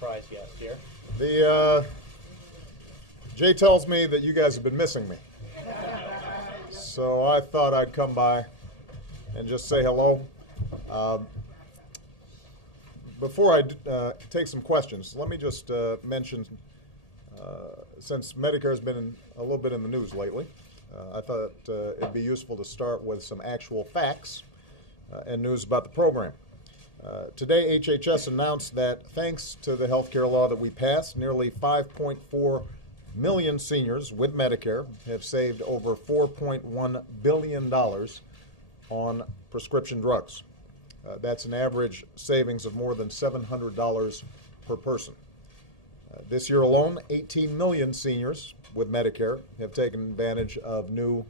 surprise guest here. Jay tells me that you guys have been missing me. So I thought I'd come by and just say hello. Before I take some questions, let me just mention, since Medicare has been a little bit in the news lately, I thought it'd be useful to start with some actual facts and news about the program. Today, HHS announced that thanks to the health care law that we passed, nearly 5.4 million seniors with Medicare have saved over $4.1 billion on prescription drugs. That's an average savings of more than $700 per person. This year alone, 18 million seniors with Medicare have taken advantage of new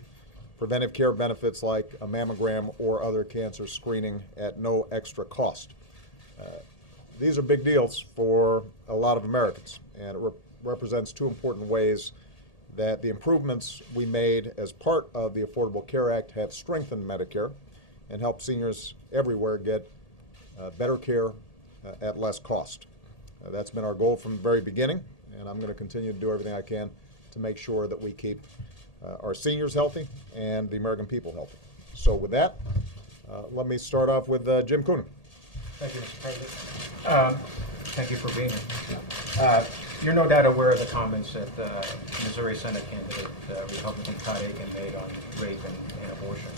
preventive care benefits like a mammogram or other cancer screening at no extra cost. These are big deals for a lot of Americans, and it represents two important ways that the improvements we made as part of the Affordable Care Act have strengthened Medicare and helped seniors everywhere get better care at less cost. That's been our goal from the very beginning, and I'm going to continue to do everything I can to make sure that we keep our seniors healthy and the American people healthy. So with that, let me start off with Jim Coonan. Thank you, Mr. President. Thank you for being here. You're no doubt aware of the comments that Missouri Senate candidate Republican Todd Akin made on rape and abortion.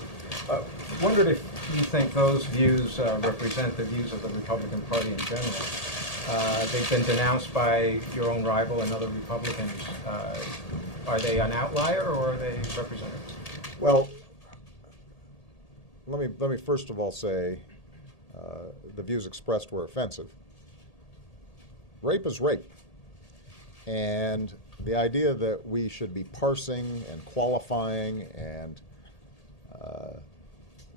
Wondered if you think those views represent the views of the Republican Party in general. They've been denounced by your own rival and other Republicans. Are they an outlier or are they representative? Well, let me first of all say the views expressed were offensive. Rape is rape. And the idea that we should be parsing and qualifying and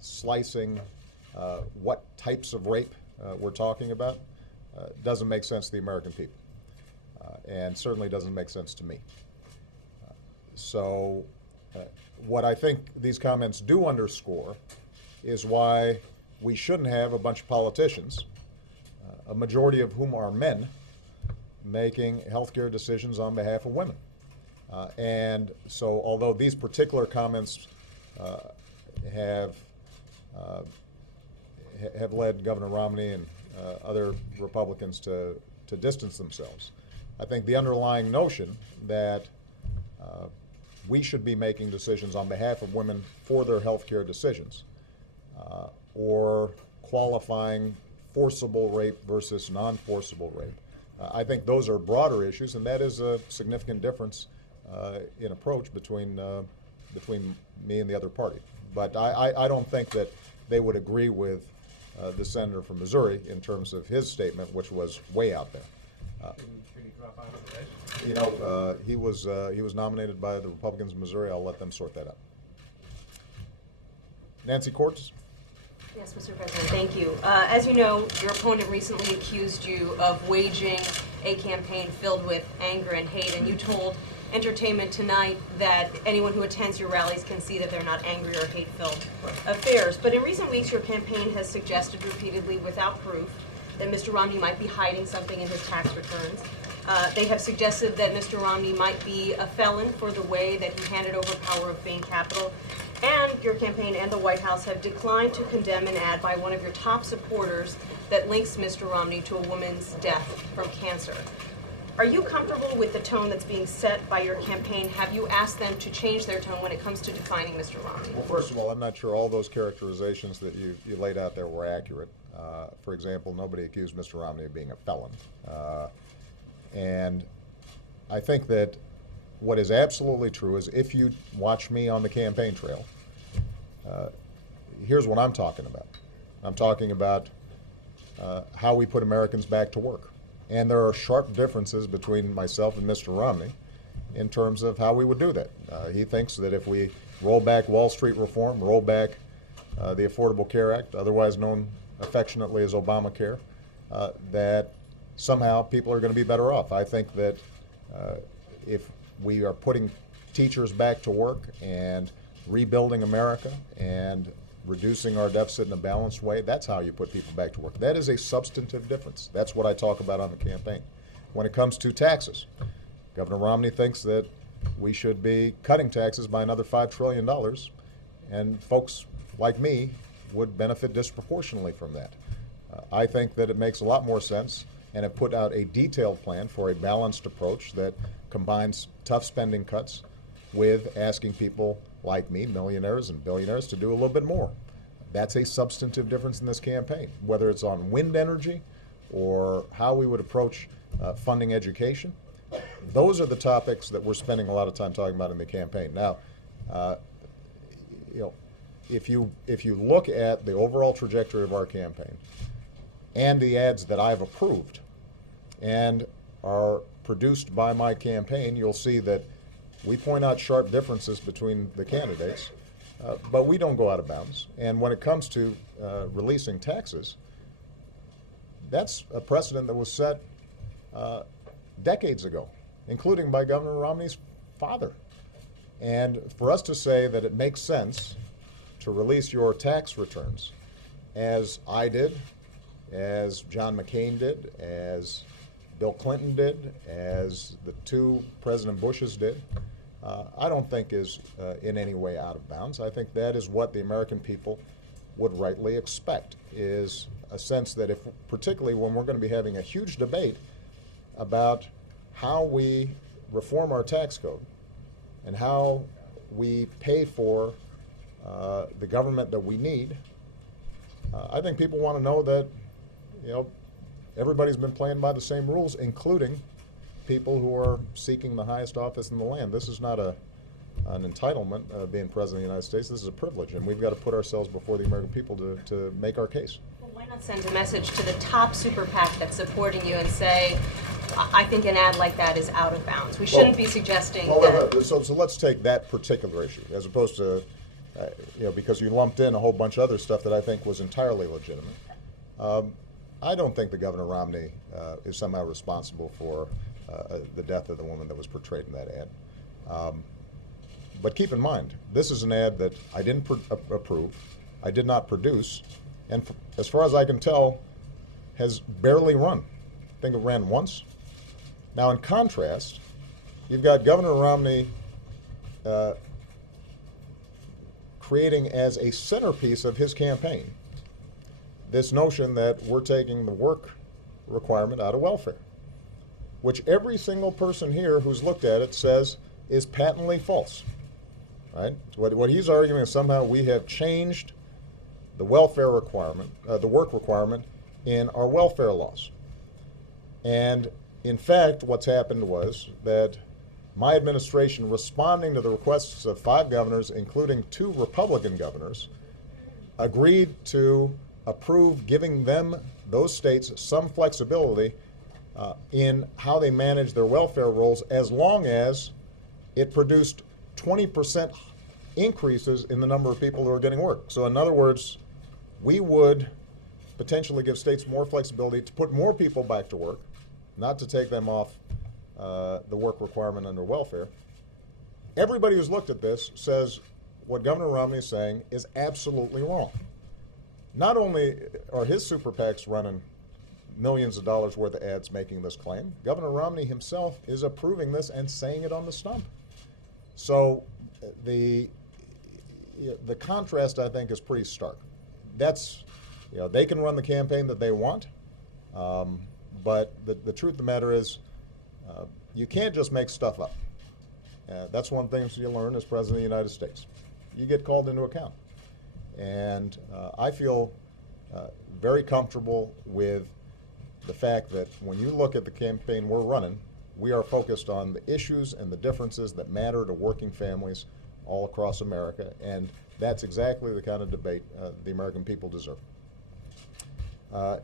slicing what types of rape we're talking about doesn't make sense to the American people, and certainly doesn't make sense to me. So what I think these comments do underscore is why we shouldn't have a bunch of politicians, a majority of whom are men, making healthcare decisions on behalf of women. And so although these particular comments have led Governor Romney and other Republicans to distance themselves, I think the underlying notion that we should be making decisions on behalf of women for their health care decisions, or qualifying forcible rape versus non-forcible rape. I think those are broader issues, and that is a significant difference in approach between me and the other party. But I don't think that they would agree with the senator from Missouri in terms of his statement, which was way out there. Should he drop out of the race? You know, he was nominated by the Republicans of Missouri. I'll let them sort that out. Nancy Cordes. Yes, Mr. President, thank you. As you know, your opponent recently accused you of waging a campaign filled with anger and hate, and you told Entertainment Tonight that anyone who attends your rallies can see that they're not angry or hate-filled affairs. But in recent weeks, your campaign has suggested repeatedly, without proof, that Mr. Romney might be hiding something in his tax returns. They have suggested that Mr. Romney might be a felon for the way that he handed over power of Bain Capital. And your campaign and the White House have declined to condemn an ad by one of your top supporters that links Mr. Romney to a woman's death from cancer. Are you comfortable with the tone that's being set by your campaign? Have you asked them to change their tone when it comes to defining Mr. Romney? Well, first of all, I'm not sure all those characterizations that you laid out there were accurate. For example, nobody accused Mr. Romney of being a felon. And I think that what is absolutely true is if you watch me on the campaign trail, here's what I'm talking about. I'm talking about how we put Americans back to work. And there are sharp differences between myself and Mr. Romney in terms of how we would do that. He thinks that if we roll back Wall Street reform, roll back the Affordable Care Act, otherwise known affectionately as Obamacare, that somehow people are going to be better off. I think that if we are putting teachers back to work and rebuilding America and reducing our deficit in a balanced way, that's how you put people back to work. That is a substantive difference. That's what I talk about on the campaign. when it comes to taxes. Governor Romney thinks that we should be cutting taxes by another $5 trillion, and folks like me would benefit disproportionately from that. I think that it makes a lot more sense, and have put out a detailed plan for a balanced approach that combines tough spending cuts with asking people like me, millionaires and billionaires, to do a little bit more. That's a substantive difference in this campaign, whether it's on wind energy or how we would approach funding education. Those are the topics that we're spending a lot of time talking about in the campaign. Now, if you look at the overall trajectory of our campaign and the ads that I've approved and are produced by my campaign, you'll see that we point out sharp differences between the candidates, but we don't go out of bounds. And when it comes to releasing taxes, that's a precedent that was set decades ago, including by Governor Romney's father. And for us to say that it makes sense to release your tax returns, as I did, as John McCain did, as Bill Clinton did, as the two President Bushes did, I don't think is in any way out of bounds. I think that is what the American people would rightly expect, is a sense that if, particularly when we're going to be having a huge debate about how we reform our tax code and how we pay for the government that we need, I think people want to know that, everybody's been playing by the same rules, including people who are seeking the highest office in the land. This is not an entitlement, being President of the United States. This is a privilege, and we've got to put ourselves before the American people to make our case. Well, why not send a message to the top super PAC that's supporting you and say, I think an ad like that is out of bounds. We shouldn't be suggesting that. So let's take that particular issue, as opposed to, because you lumped in a whole bunch of other stuff that I think was entirely legitimate. I don't think that Governor Romney is somehow responsible for the death of the woman that was portrayed in that ad. But keep in mind, this is an ad that I didn't approve, I did not produce, and as far as I can tell, has barely run. I think it ran once. Now, in contrast, you've got Governor Romney creating as a centerpiece of his campaign this notion that we're taking the work requirement out of welfare, which every single person here who's looked at it says is patently false. Right? What he's arguing is somehow we have changed the welfare requirement, the work requirement in our welfare laws. And in fact, what's happened was that my administration, responding to the requests of 5 governors, including 2 Republican governors, agreed to approve giving them, those states, some flexibility in how they manage their welfare rolls, as long as it produced 20% increases in the number of people who are getting work. So in other words, we would potentially give states more flexibility to put more people back to work, not to take them off the work requirement under welfare. Everybody who's looked at this says what Governor Romney is saying is absolutely wrong. Not only are his super PACs running millions of dollars worth of ads making this claim, Governor Romney himself is approving this and saying it on the stump. So the contrast, I think, is pretty stark. That's, they can run the campaign that they want, but the truth of the matter is you can't just make stuff up. That's one thing you learn as President of the United States. You get called into account. And I feel very comfortable with the fact that when you look at the campaign we're running, we are focused on the issues and the differences that matter to working families all across America, and that's exactly the kind of debate the American people deserve.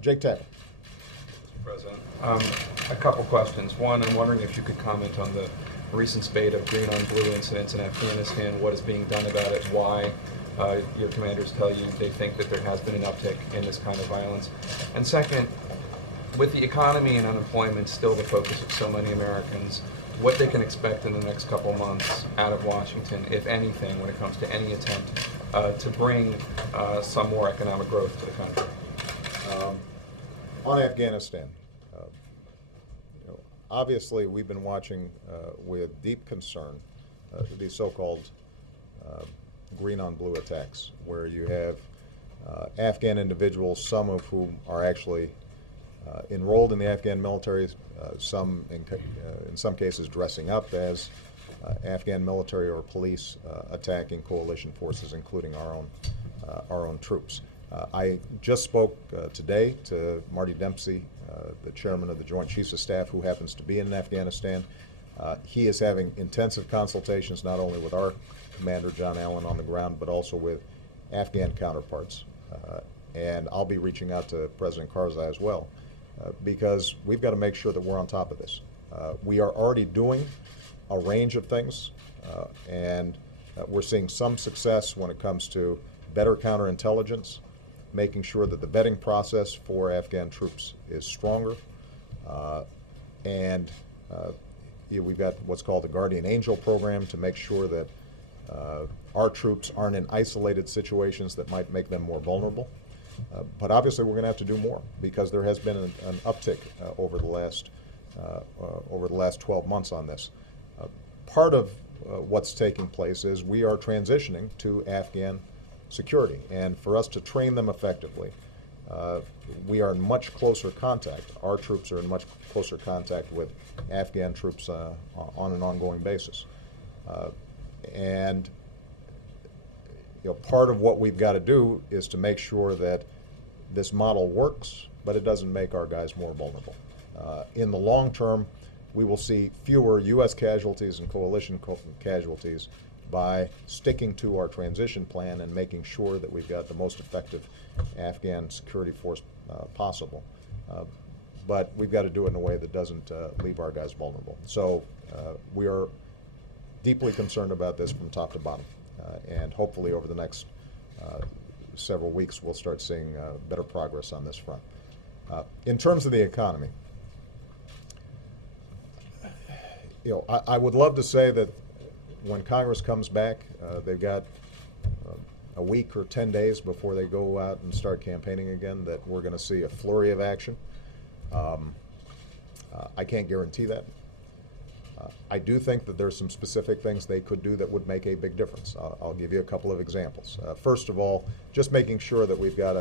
Jake Tapper. Mr. President, a couple questions. One, I'm wondering if you could comment on the recent spate of green on blue incidents in Afghanistan, what is being done about it, why your commanders tell you they think that there has been an uptick in this kind of violence. And second, with the economy and unemployment still the focus of so many Americans, what they can expect in the next couple months out of Washington, if anything, when it comes to any attempt to bring some more economic growth to the country. On Afghanistan, Obviously, we've been watching with deep concern these so-called green on blue attacks, where you have Afghan individuals, some of whom are actually enrolled in the Afghan military, some in some cases dressing up as Afghan military or police, attacking coalition forces, including our own troops. I just spoke today to Marty Dempsey, the chairman of the Joint Chiefs of Staff, who happens to be in Afghanistan. He is having intensive consultations not only with our commander, John Allen, on the ground, but also with Afghan counterparts. And I'll be reaching out to President Karzai as well, because we've got to make sure that we're on top of this. We are already doing a range of things, and we're seeing some success when it comes to better counterintelligence, making sure that the vetting process for Afghan troops is stronger, and we've got what's called the Guardian Angel program to make sure that our troops aren't in isolated situations that might make them more vulnerable. But obviously, we're going to have to do more, because there has been an uptick over the last 12 months on this. Part of what's taking place is we are transitioning to Afghan security, and for us to train them effectively, we are in much closer contact. Our troops are in much closer contact with Afghan troops on an ongoing basis. And part of what we've got to do is to make sure that this model works, but it doesn't make our guys more vulnerable. In the long term, we will see fewer U.S. casualties and coalition casualties by sticking to our transition plan and making sure that we've got the most effective Afghan security force possible. But we've got to do it in a way that doesn't leave our guys vulnerable. So we are deeply concerned about this from top to bottom. And hopefully over the next several weeks, we'll start seeing better progress on this front. In terms of the economy, I would love to say that when Congress comes back, they've got a week or 10 days before they go out and start campaigning again, that we're going to see a flurry of action. I can't guarantee that. I do think that there's some specific things they could do that would make a big difference. I'll give you a couple of examples. First of all, just making sure that we've got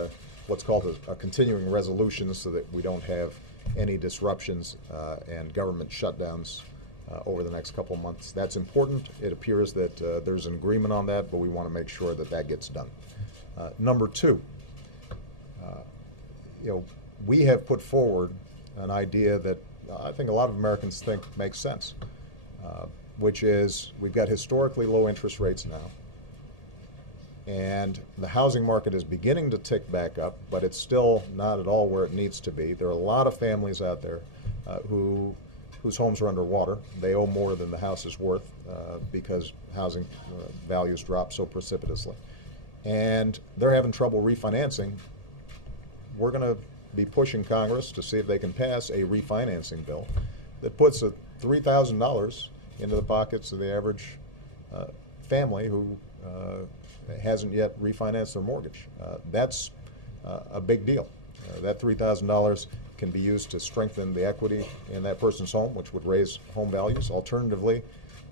what's called a continuing resolution, so that we don't have any disruptions and government shutdowns over the next couple of months. That's important. It appears that there's an agreement on that, but we want to make sure that that gets done. Number two, we have put forward an idea that I think a lot of Americans think makes sense, which is we've got historically low interest rates now, and the housing market is beginning to tick back up, but it's still not at all where it needs to be. There are a lot of families out there whose homes are underwater. They owe more than the house is worth because housing values drop so precipitously. And they're having trouble refinancing. We're going to be pushing Congress to see if they can pass a refinancing bill that puts $3,000 into the pockets of the average family who hasn't yet refinanced their mortgage. That's a big deal. That $3,000 can be used to strengthen the equity in that person's home, which would raise home values. Alternatively,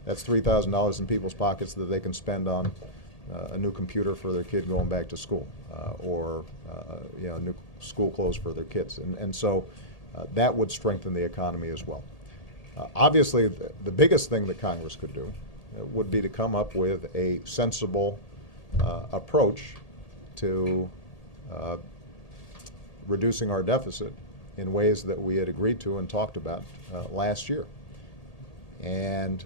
that's $3,000 in people's pockets that they can spend on a new computer for their kid going back to school, or new school clothes for their kids. And so that would strengthen the economy as well. Obviously, the biggest thing that Congress could do would be to come up with a sensible approach to reducing our deficit in ways that we had agreed to and talked about last year. And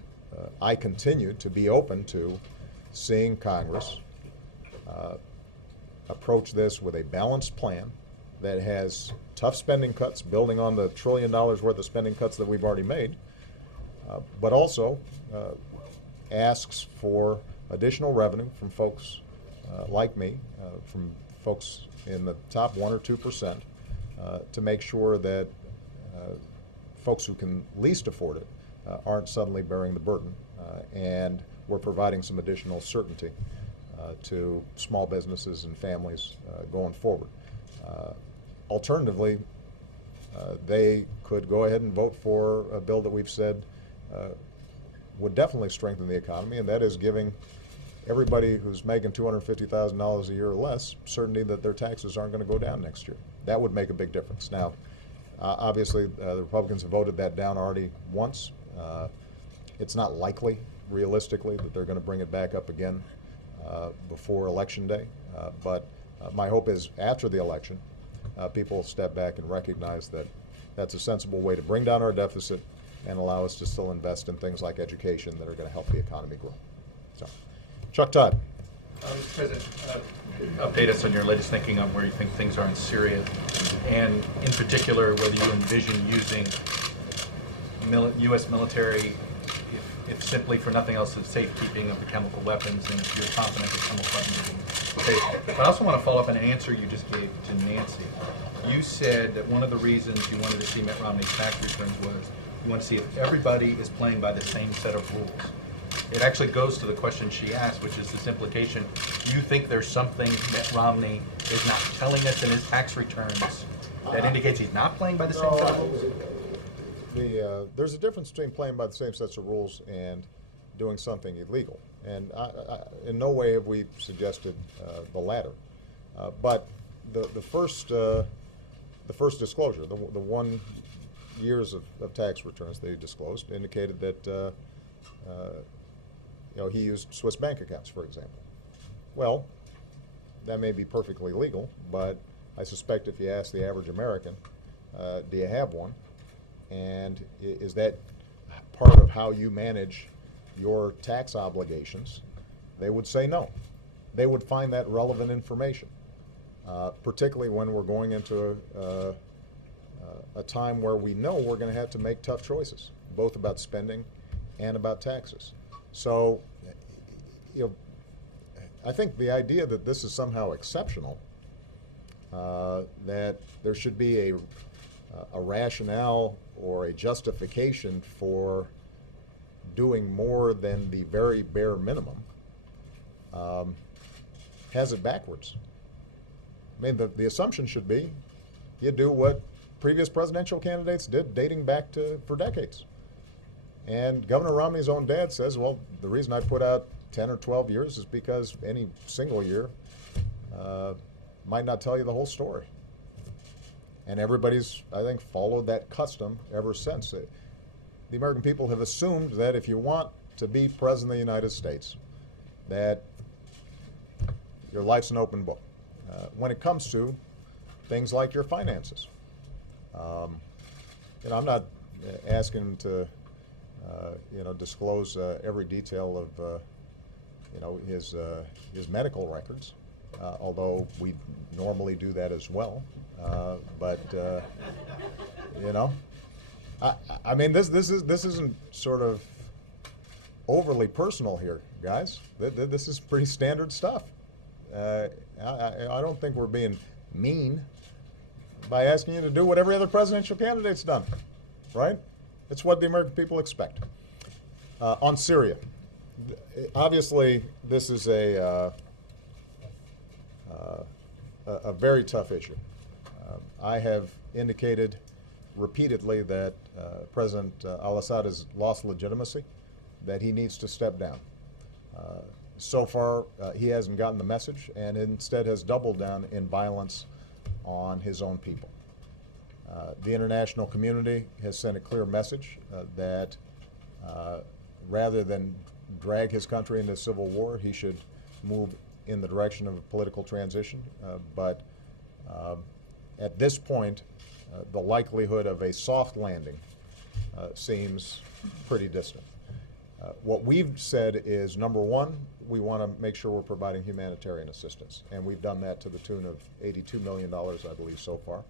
I continue to be open to seeing Congress approach this with a balanced plan that has tough spending cuts, building on the $1 trillion worth of spending cuts that we've already made, but also asks for additional revenue from folks like me, from folks in the top 1 or 2%, to make sure that folks who can least afford it aren't suddenly bearing the burden, and we're providing some additional certainty to small businesses and families going forward. Alternatively, they could go ahead and vote for a bill that we've said would definitely strengthen the economy, and that is giving everybody who's making $250,000 a year or less certainty that their taxes aren't going to go down next year. That would make a big difference. Now, obviously, the Republicans have voted that down already once. It's not likely, realistically, that they're going to bring it back up again before Election Day. But my hope is after the election, people will step back and recognize that that's a sensible way to bring down our deficit and allow us to still invest in things like education that are going to help the economy grow. So, Chuck Todd. Mr. President, update us on your latest thinking on where you think things are in Syria, and in particular, whether you envision using U.S. military, if simply for nothing else, the safekeeping of the chemical weapons, and if you're confident that chemical weapons will be safe. But I also want to follow up on an answer you just gave to Nancy. You said that one of the reasons you wanted to see Mitt Romney's tax returns was you want to see if everybody is playing by the same set of rules. It actually goes to the question she asked, which is this implication. Do you think there's something Mitt Romney is not telling us in his tax returns that indicates he's not playing by the same set of rules? There's a difference between playing by the same sets of rules and doing something illegal. And in no way have we suggested the latter. But the first disclosure, the 1 years of tax returns that he disclosed, indicated that he used Swiss bank accounts, for example. Well, that may be perfectly legal, but I suspect if you ask the average American, do you have one? And is that part of how you manage your tax obligations? They would say no. They would find that relevant information, particularly when we're going into a time where we know we're going to have to make tough choices, both about spending and about taxes. So, I think the idea that this is somehow exceptional, that there should be a rationale or a justification for doing more than the very bare minimum, has it backwards. I mean, the assumption should be you do what previous presidential candidates did dating back for decades. And Governor Romney's own dad says, well, the reason I put out 10 or 12 years is because any single year might not tell you the whole story. And everybody's, I think, followed that custom ever since. The American people have assumed that if you want to be president of the United States, that your life's an open book. When it comes to things like your finances. I'm not asking to disclose every detail of his medical records, although we normally do that as well. I mean, this isn't sort of overly personal here, guys. This is pretty standard stuff. I don't think we're being mean by asking you to do what every other presidential candidate's done, right? It's what the American people expect. On Syria, obviously, this is a very tough issue. I have indicated repeatedly that President al-Assad has lost legitimacy, that he needs to step down. So far, he hasn't gotten the message and instead has doubled down in violence on his own people. The international community has sent a clear message that rather than drag his country into civil war, he should move in the direction of a political transition. But at this point, the likelihood of a soft landing seems pretty distant. What we've said is, number one, we want to make sure we're providing humanitarian assistance, and we've done that to the tune of $82 million, I believe, so far.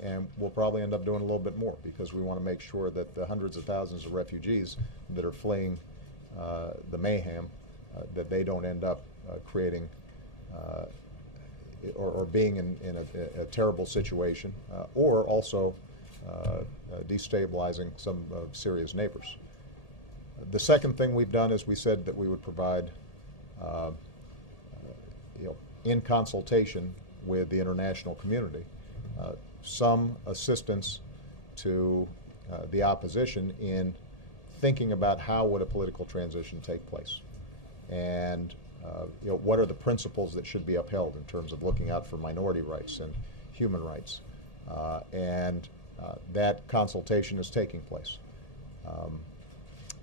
And we'll probably end up doing a little bit more because we want to make sure that the hundreds of thousands of refugees that are fleeing the mayhem, that they don't end up creating or being in a terrible situation, or also destabilizing some of Syria's neighbors. The second thing we've done is we said that we would provide, in consultation with the international community, some assistance to the opposition in thinking about how would a political transition take place, and what are the principles that should be upheld in terms of looking out for minority rights and human rights, and that consultation is taking place.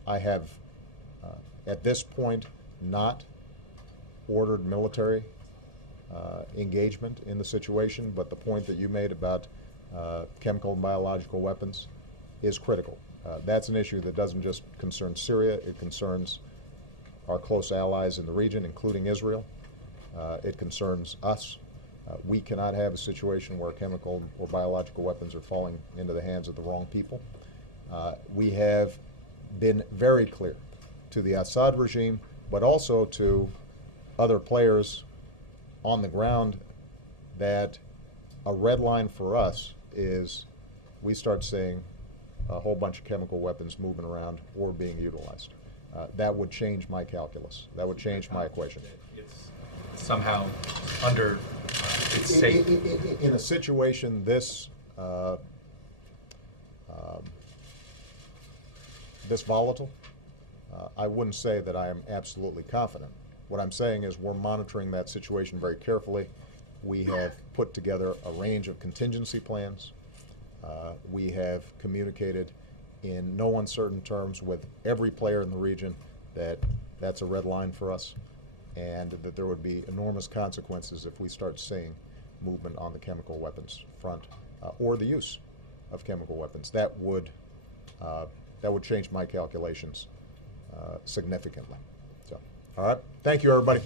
I have, at this point, not ordered military engagement in the situation, but the point that you made about chemical and biological weapons is critical. That's an issue that doesn't just concern Syria, it concerns our close allies in the region, including Israel. It concerns us. We cannot have a situation where chemical or biological weapons are falling into the hands of the wrong people. We have been very clear to the Assad regime, but also to other players on the ground, that a red line for us is we start seeing a whole bunch of chemical weapons moving around or being utilized. That would change my calculus. That would change my equation. It's somehow under, it's safe. In a situation this this volatile, I wouldn't say that I am absolutely confident. What I'm saying is we're monitoring that situation very carefully. We have put together a range of contingency plans. We have communicated in no uncertain terms with every player in the region that that's a red line for us, and that there would be enormous consequences if we start seeing movement on the chemical weapons front, or the use of chemical weapons. That would change my calculations significantly. So, all right. Thank you, everybody.